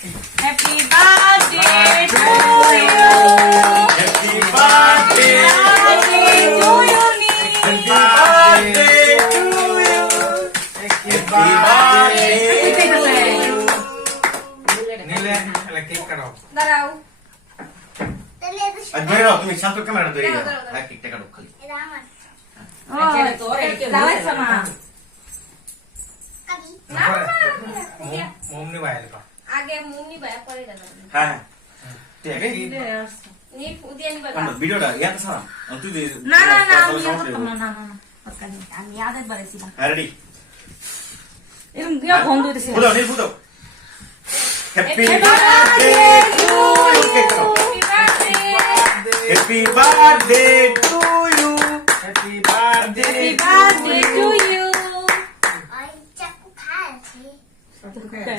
Happy birthday to you. Happy birthday To you, Neil. birthday to you. Happy birthday नीले એટલે cake કાઢો দাঁড়াও আর ধরে রাখো তুমি শান্ত ক্যামেরা ধরে রাখো হ্যাঁ কেকটা কাটো খালি Dawai sama. મોમ ની વાયલ કા আগে মুন্নি ভাইয়া পরে দাঁড়াও হ্যাঁ ঠিক আছে নি উদিয়া নিবা আমরা ভিডিওটা ইয়াতে সারা তুই দে না না না আমি আমি আদের বারে ছিলাম হ্যাঁ রেডি এরকম কি বন্ধ হইতেছে ফুদাও নি ফুদাও happy Happy birthday birthday to you cake কাটো happy birthday happy birthday to you happy birthday Happy birthday to you. আই চাকু খাচ্ছি Okay.